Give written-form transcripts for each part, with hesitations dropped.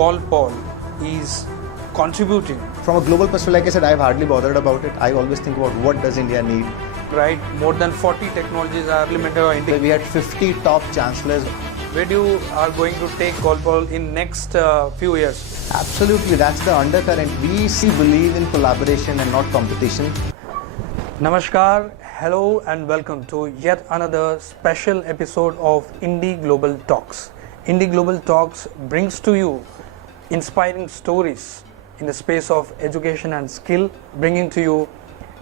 CollPoll is contributing. From a global perspective, like I said, I've hardly bothered about it. I always think about what does India need. Right, more than 40 technologies are implemented by India. We had 50 top chancellors. Where do you are going to take CollPoll in next few years? Absolutely, that's the undercurrent. We believe in collaboration and not competition. Namaskar, hello and welcome to yet another special episode of IndiGlobal Talks. IndiGlobal Talks brings to you inspiring stories in the space of education and skill, bringing to you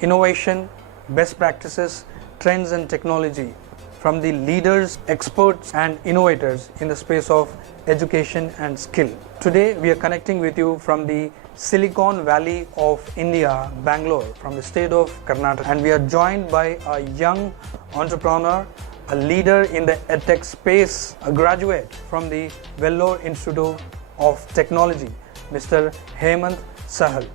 innovation, best practices, trends and technology from the leaders, experts and innovators in the space of education and skill. Today we are connecting with you from the Silicon Valley of India, Bangalore, from the state of Karnataka, and we are joined by a young entrepreneur, a leader in the EdTech space, a graduate from the Vellore Institute of Technology, Mr. Hemant Sahal,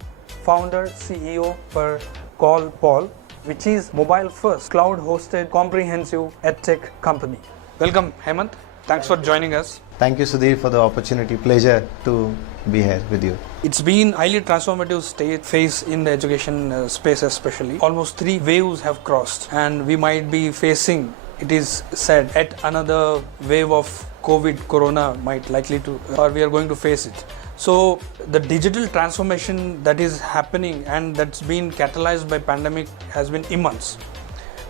founder, CEO for CollPoll, which is mobile first, cloud hosted, comprehensive EdTech company. Welcome Hemant, thanks for joining us. Thank you, Sudheer, for the opportunity. Pleasure to be here with you. It's been highly transformative phase in the education space especially. Almost 3 waves have crossed and we might be facing, it is said, yet another wave of COVID, Corona might likely to, or we are going to face it. So the digital transformation that is happening and that's been catalyzed by pandemic has been immense.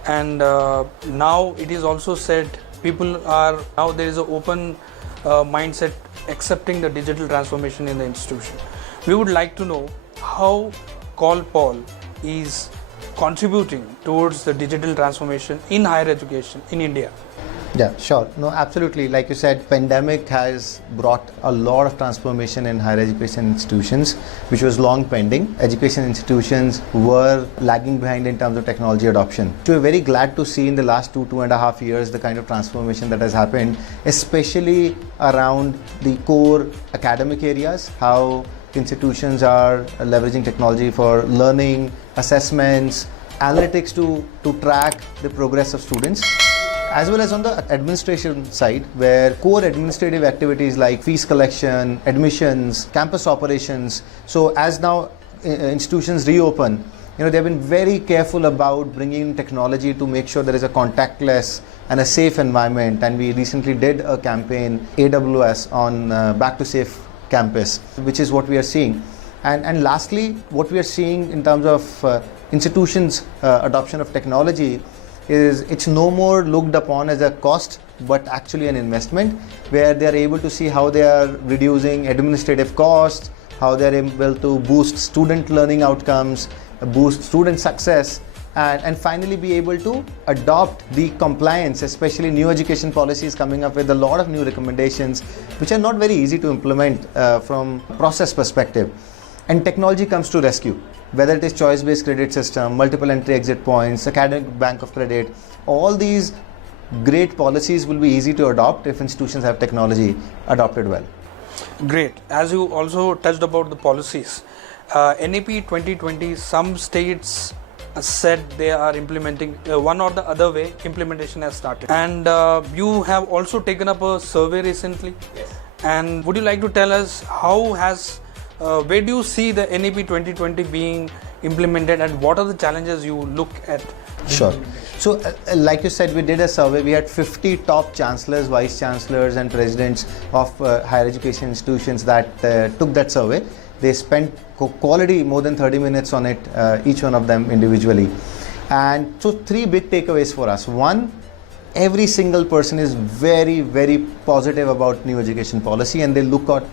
And now it is also said people are, now there is an open mindset accepting the digital transformation in the institution. We would like to know how CollPoll is contributing towards the digital transformation in higher education in India. Yeah, sure. No, absolutely. Like you said, pandemic has brought a lot of transformation in higher education institutions, which was long pending. Education institutions were lagging behind in terms of technology adoption. So we're very glad to see in the last 2.5 years, the kind of transformation that has happened, especially around the core academic areas, how institutions are leveraging technology for learning, assessments, analytics to track the progress of students, as well as on the administration side, where core administrative activities like fees collection, admissions, campus operations. So as now institutions reopen, they've been very careful about bringing technology to make sure there is a contactless and a safe environment. And we recently did a campaign, AWS, on Back to Safe Campus, which is what we are seeing. And lastly, what we are seeing in terms of institutions' adoption of technology is it's no more looked upon as a cost but actually an investment, where they are able to see how they are reducing administrative costs, how they are able to boost student learning outcomes, boost student success, and finally be able to adopt the compliance, especially new education policies coming up with a lot of new recommendations which are not very easy to implement from process perspective. And technology comes to rescue, whether it is choice-based credit system, multiple entry exit points, academic bank of credit. All these great policies will be easy to adopt if institutions have technology adopted well. Great. As you also touched about the policies, NEP 2020, some states said they are implementing one or the other way, implementation has started. And you have also taken up a survey recently. Yes. And would you like to tell us how has where do you see the NEP 2020 being implemented and what are the challenges you look at? Sure. So like you said, we did a survey. We had 50 top chancellors, vice chancellors and presidents of higher education institutions that took that survey. They spent quality more than 30 minutes on it, each one of them individually. And so 3 big takeaways for us. One, every single person is very, very positive about new education policy, and they look at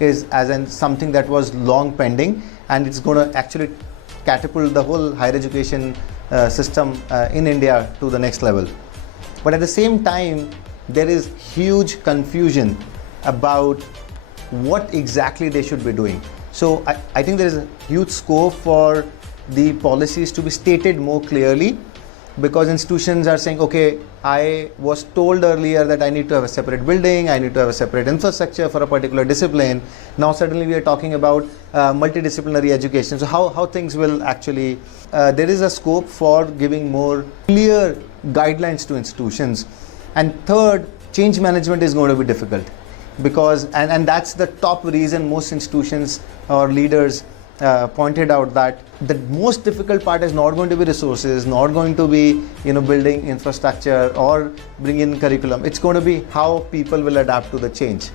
is as in something that was long pending, and it's going to actually catapult the whole higher education system in India to the next level. But at the same time, there is huge confusion about what exactly they should be doing. So I think there is a huge scope for the policies to be stated more clearly, because institutions are saying, okay, I was told earlier that I need to have a separate building, I need to have a separate infrastructure for a particular discipline. Now suddenly we are talking about multidisciplinary education. So how things will actually, there is a scope for giving more clear guidelines to institutions. And third, change management is going to be difficult. because and that's the top reason most institutions or leaders pointed out, that the most difficult part is not going to be resources, not going to be building infrastructure or bring in curriculum. It's going to be how people will adapt to the change,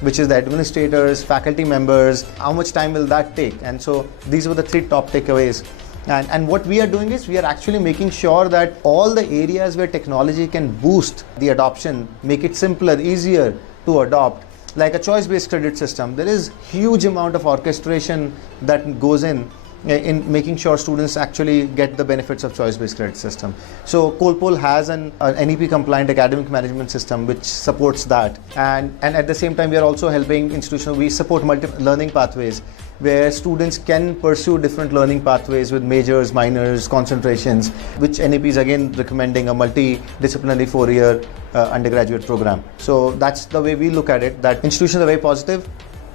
which is the administrators, faculty members, how much time will that take. And so these were the three top takeaways. And what we are doing is we are actually making sure that all the areas where technology can boost the adoption, make it simpler, easier to adopt, like a choice-based credit system. There is huge amount of orchestration that goes in making sure students actually get the benefits of choice-based credit system. So CollPoll has an NEP compliant academic management system which supports that, and at the same time we are also helping institutions. We support multiple learning pathways where students can pursue different learning pathways with majors, minors, concentrations, which NEP is again recommending a multidisciplinary 4-year undergraduate program. So that's the way we look at it, that institutions are very positive.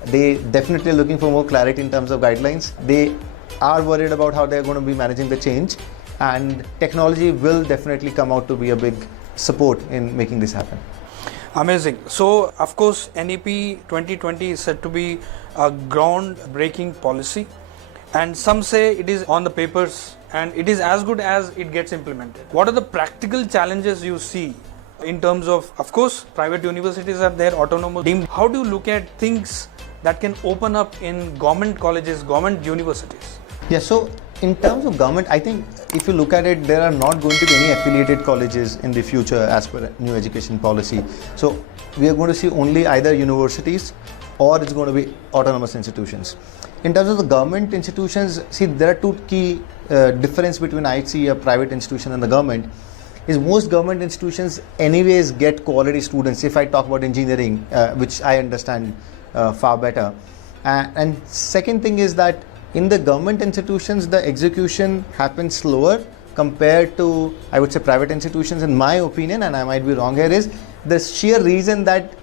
They definitely are looking for more clarity in terms of guidelines. They are worried about how they're going to be managing the change, and technology will definitely come out to be a big support in making this happen. Amazing. So, of course, NEP 2020 is said to be a groundbreaking policy, and some say it is on the papers and it is as good as it gets implemented. What are the practical challenges you see in terms of course, private universities are there, autonomous deemed. How do you look at things that can open up in government colleges, government universities? Yeah, so in terms of government, I think if you look at it, there are not going to be any affiliated colleges in the future as per new education policy. So we are going to see only either universities or it's going to be autonomous institutions. In terms of the government institutions, see, there are two key difference between I see a private institution and the government. Is most government institutions anyways get quality students. If I talk about engineering, which I understand far better. And second thing is that in the government institutions, the execution happens slower compared to, I would say, private institutions, in my opinion, and I might be wrong here, is the sheer reason that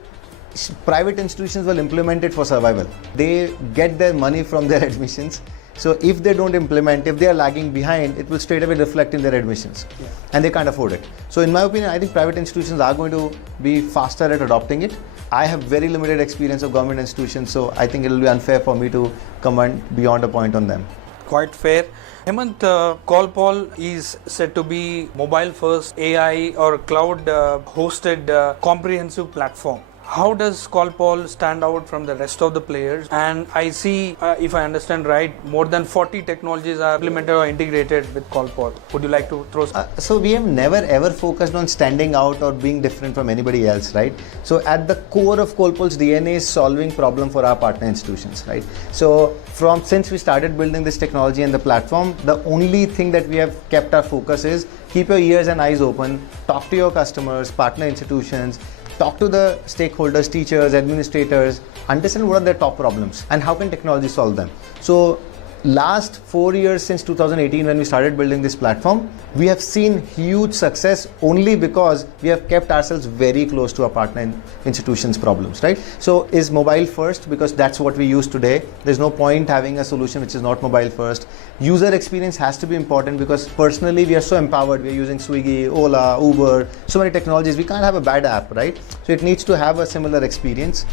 private institutions will implement it for survival. They get their money from their admissions. So if they don't implement, if they are lagging behind, it will straight away reflect in their admissions, and they can't afford it. So in my opinion, I think private institutions are going to be faster at adopting it. I have very limited experience of government institutions, so I think it will be unfair for me to comment beyond a point on them. Quite fair. Hemant, CollPoll is said to be mobile first AI or cloud hosted comprehensive platform. How does CollPoll stand out from the rest of the players? And I see, if I understand right, more than 40 technologies are implemented or integrated with CollPoll. Would you like to throw some? So we have never ever focused on standing out or being different from anybody else, right? So at the core of CollPoll's DNA is solving problem for our partner institutions, right? So since we started building this technology and the platform, the only thing that we have kept our focus is keep your ears and eyes open, talk to your customers, partner institutions, talk to the stakeholders, teachers, administrators, understand what are their top problems and how can technology solve them. So last 4 years since 2018 when we started building this platform, we have seen huge success only because we have kept ourselves very close to our partner institutions' problems, right? So is mobile first because that's what we use today. There's no point having a solution which is not mobile first. User experience has to be important because personally we are so empowered. We are using Swiggy, Ola, Uber, so many technologies. We can't have a bad app, right? So it needs to have a similar experience.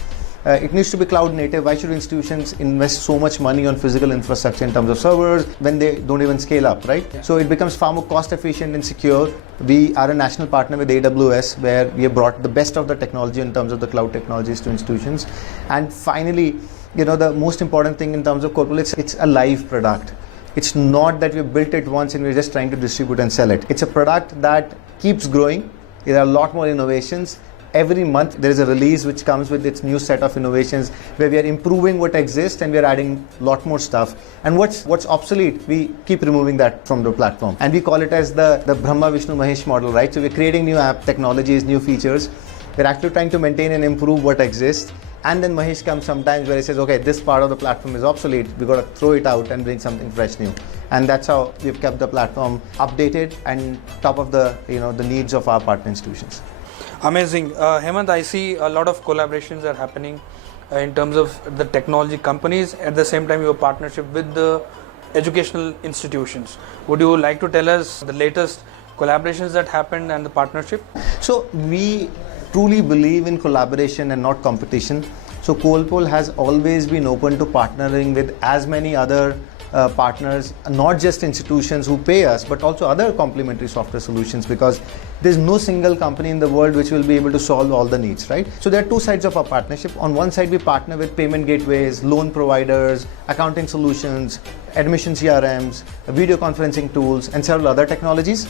It needs to be cloud native. Why should institutions invest so much money on physical infrastructure in terms of servers when they don't even scale up, right? Yeah. So it becomes far more cost efficient and secure. We are a national partner with AWS where we have brought the best of the technology in terms of the cloud technologies to institutions. And finally, the most important thing in terms of CollPoll, it's a live product. It's not that we built it once and we're just trying to distribute and sell it. It's a product that keeps growing. There are a lot more innovations. Every month there is a release which comes with its new set of innovations where we are improving what exists and we are adding a lot more stuff. And what's obsolete, we keep removing that from the platform. And we call it as the Brahma Vishnu Mahesh model, right? So we're creating new app technologies, new features. We're actually trying to maintain and improve what exists. And then Mahesh comes sometimes where he says, okay, this part of the platform is obsolete. We've got to throw it out and bring something fresh new. And that's how we've kept the platform updated and top of the needs of our partner institutions. Amazing. Hemant, I see a lot of collaborations are happening in terms of the technology companies. At the same time, your partnership with the educational institutions. Would you like to tell us the latest collaborations that happened and the partnership? So we truly believe in collaboration and not competition. So CollPoll has always been open to partnering with as many other partners, not just institutions who pay us, but also other complementary software solutions, because there's no single company in the world which will be able to solve all the needs, right? So there are two sides of our partnership. On one side, we partner with payment gateways, loan providers, accounting solutions, admission CRMs, video conferencing tools, and several other technologies.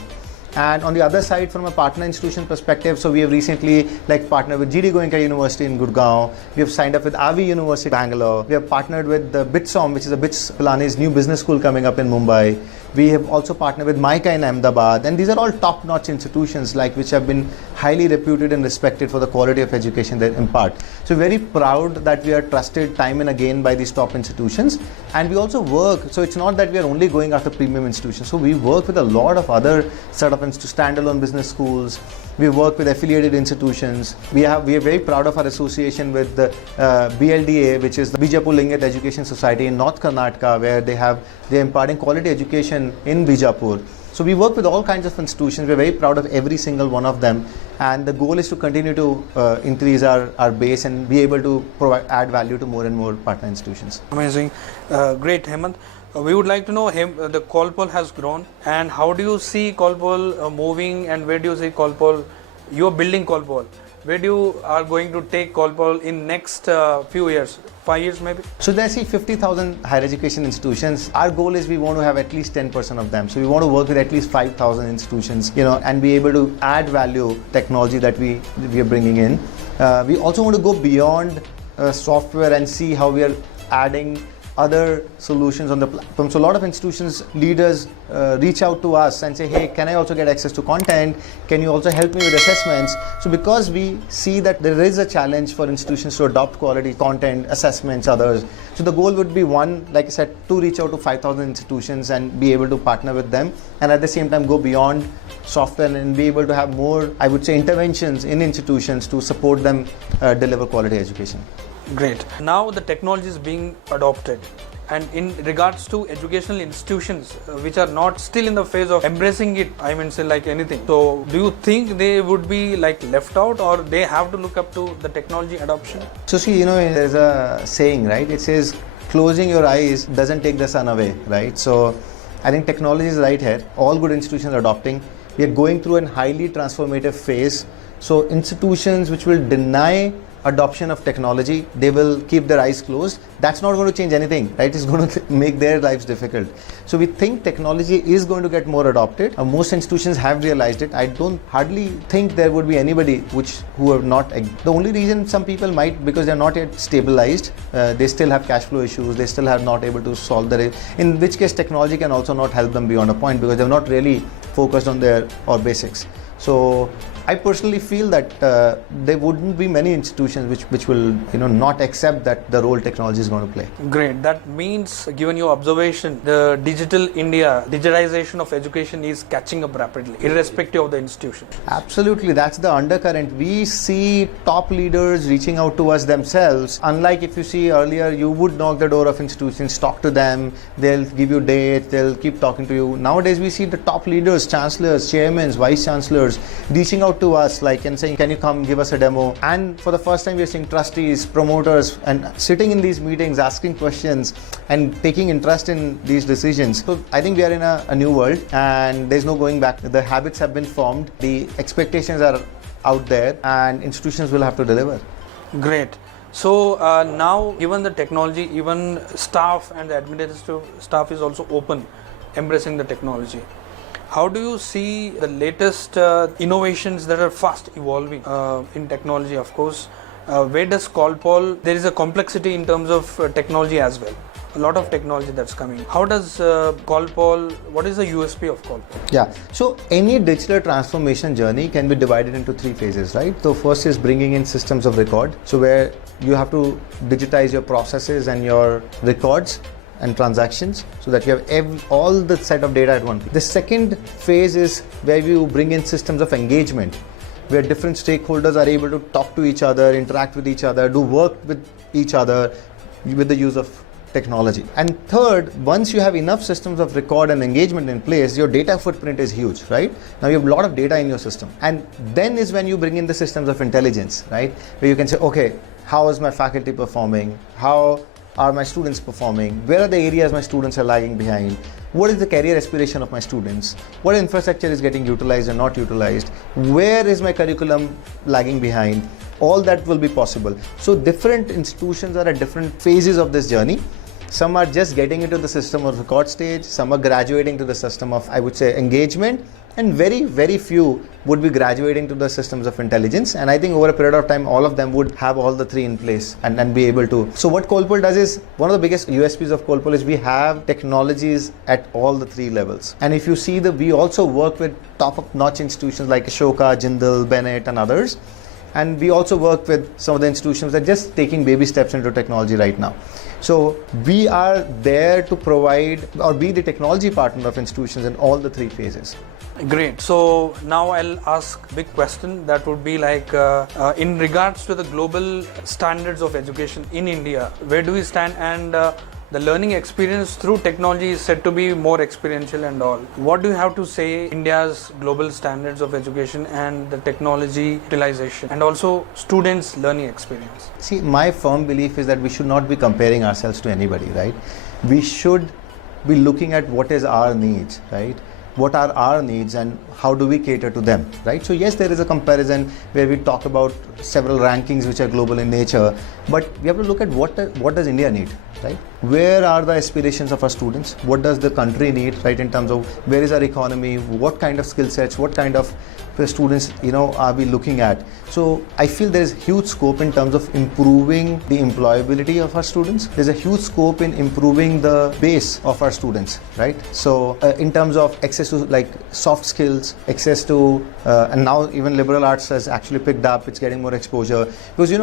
And on the other side, from a partner institution perspective, so we have recently partnered with GD Goenka University in Gurgaon. We have signed up with Avi University, Bangalore. We have partnered with the Bitsom, which is a BITS Pilani's new business school coming up in Mumbai. We have also partnered with Maika in Ahmedabad, and these are all top-notch institutions which have been highly reputed and respected for the quality of education they impart. So very proud that we are trusted time and again by these top institutions. And we also work, so it's not that we are only going after premium institutions. So we work with a lot of other set of standalone business schools. We work with affiliated institutions. We are very proud of our association with the BLDA, which is the Bijapur Lingat Education Society in North Karnataka, where they're imparting quality education in Bijapur. So we work with all kinds of institutions. We're very proud of every single one of them. And the goal is to continue to increase our base and be able to add value to more and more partner institutions. Amazing. Great, Hemant. We would like to know the CollPoll has grown, and how do you see CollPoll moving, and where do you see CollPoll? You are building CollPoll. Where do you are going to take CollPoll in next few years, 5 years maybe? So there are 50,000 higher education institutions. Our goal is we want to have at least 10% of them. So we want to work with at least 5,000 institutions, and be able to add value technology that we are bringing in. We also want to go beyond software and see how we are adding other solutions on the platform. So a lot of institutions, leaders reach out to us and say, hey, can I also get access to content? Can you also help me with assessments? So because we see that there is a challenge for institutions to adopt quality content, assessments, others. So the goal would be one, like I said, to reach out to 5,000 institutions and be able to partner with them, and at the same time go beyond software and be able to have more, I would say, interventions in institutions to support them deliver quality education. Great. Now the technology is being adopted, and in regards to educational institutions which are not still in the phase of embracing it, I mean, say like anything. So do you think they would be left out, or they have to look up to the technology adoption? So see, there's a saying, right? It says, closing your eyes doesn't take the sun away, right? So I think technology is right here. All good institutions are adopting. We are going through a highly transformative phase. So institutions which will deny adoption of technology, they will keep their eyes closed. That's not going to change anything, right? It's going to make their lives difficult. So we think technology is going to get more adopted. Most institutions have realized it. I don't hardly think there would be anybody who are not. The only reason some people might, because they're not yet stabilized, they still have cash flow issues, they still have not able to solve in which case technology can also not help them beyond a point, because they're not really focused on their basics. So I personally feel that there wouldn't be many institutions which will not accept that the role technology is going to play. Great. That means, given your observation, the digital India, digitization of education is catching up rapidly, irrespective of the institution. Absolutely. That's the undercurrent. We see top leaders reaching out to us themselves. Unlike if you see earlier, you would knock the door of institutions, talk to them, they'll give you dates, they'll keep talking to you. Nowadays, we see the top leaders, chancellors, chairmen, vice chancellors reaching out to us and saying, can you come give us a demo? And for the first time, we're seeing trustees, promoters, and sitting in these meetings, asking questions and taking interest in these decisions. So I think we are in a new world, and there's no going back. The habits have been formed, the expectations are out there, and institutions will have to deliver. Great. So now, given the technology, even staff and the administrative staff is also open, embracing the technology. How do you see the latest innovations that are fast evolving in technology, of course? Where does CollPoll, there is a complexity in terms of technology as well. A lot of technology that's coming. How does CollPoll, what is the USP of CollPoll? Yeah, so any digital transformation journey can be divided into 3 phases, right? So first is bringing in systems of record. So where you have to digitize your processes and your records and transactions, so that you have all the set of data at one place. The second phase is where you bring in systems of engagement, where different stakeholders are able to talk to each other, interact with each other, do work with each other with the use of technology. And third, once you have enough systems of record and engagement in place, your data footprint is huge, right? Now you have a lot of data in your system. And then is when you bring in the systems of intelligence, right? Where you can say, okay, how is my faculty performing? How are my students performing? Where are the areas my students are lagging behind? What is the career aspiration of my students? What infrastructure is getting utilized and not utilized? Where is my curriculum lagging behind? All that will be possible. So different institutions are at different phases of this journey. Some are just getting into the system of record stage, some are graduating to the system of, I would say, engagement, and very, very few would be graduating to the systems of intelligence. And I think over a period of time, all of them would have all the three in place and be able to. So what CollPoll does is, one of the biggest USPs of CollPoll is we have technologies at all the three levels. And if you see we also work with top-notch institutions like Ashoka, Jindal, Bennett and others. And we also work with some of the institutions that are just taking baby steps into technology right now. So we are there to provide or be the technology partner of institutions in all the three phases. Great. So now I'll ask a big question that would be like in regards to the global standards of education in India, where do we stand? And the learning experience through technology is said to be more experiential and all. What do you have to say India's global standards of education and the technology utilization and also students' learning experience? See, my firm belief is that we should not be comparing ourselves to anybody, right? We should be looking at what is our needs, right? What are our needs and how do we cater to them, right? So yes, there is a comparison where we talk about several rankings which are global in nature, but we have to look at what does India need, right? Where are the aspirations of our students? What does the country need, right? In terms of where is our economy, what kind of skill sets, what kind of students, are we looking at? So I feel there is huge scope in terms of improving the employability of our students. There's a huge scope in improving the base of our students, right? So in terms of access to like soft skills, access to, and now even liberal arts has actually picked up, it's getting more exposure because,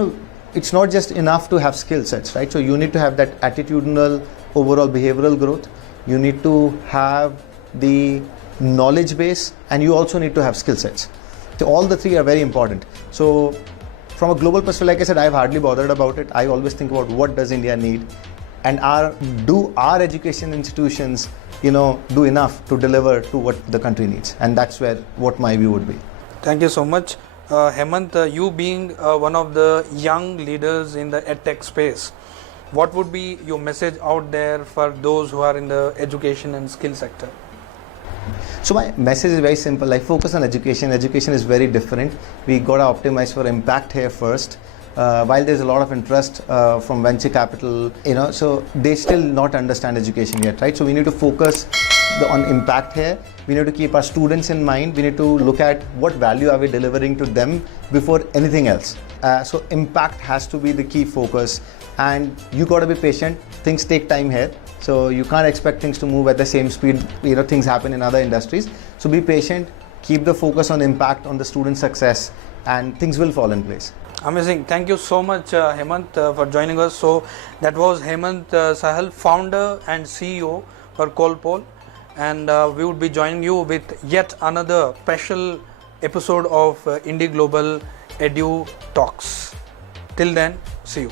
it's not just enough to have skill sets, right? So you need to have that attitudinal, overall behavioral growth. You need to have the knowledge base and you also need to have skill sets. So all the three are very important. So from a global perspective, like I said, I've hardly bothered about it. I always think about what does India need and do our education institutions, do enough to deliver to what the country needs. And that's what my view would be. Thank you so much. Hemant, you being one of the young leaders in the EdTech space, what would be your message out there for those who are in the education and skill sector? So my message is very simple. I focus on education. Education is very different. We got to optimize for impact here first. While there's a lot of interest from venture capital, so they still not understand education yet, right? So we need to focus on impact here. We need to keep our students in mind. We need to look at what value are we delivering to them before anything else. So impact has to be the key focus, and you got to be patient. Things take time here, so you can't expect things to move at the same speed. Things happen in other industries. So be patient. Keep the focus on impact, on the student success, and things will fall in place. Amazing. Thank you so much, Hemant, for joining us. So that was Hemant Sahal, founder and CEO for CollPoll. And we would be joining you with yet another special episode of IndiGlobal EduTalks. Till then, see you.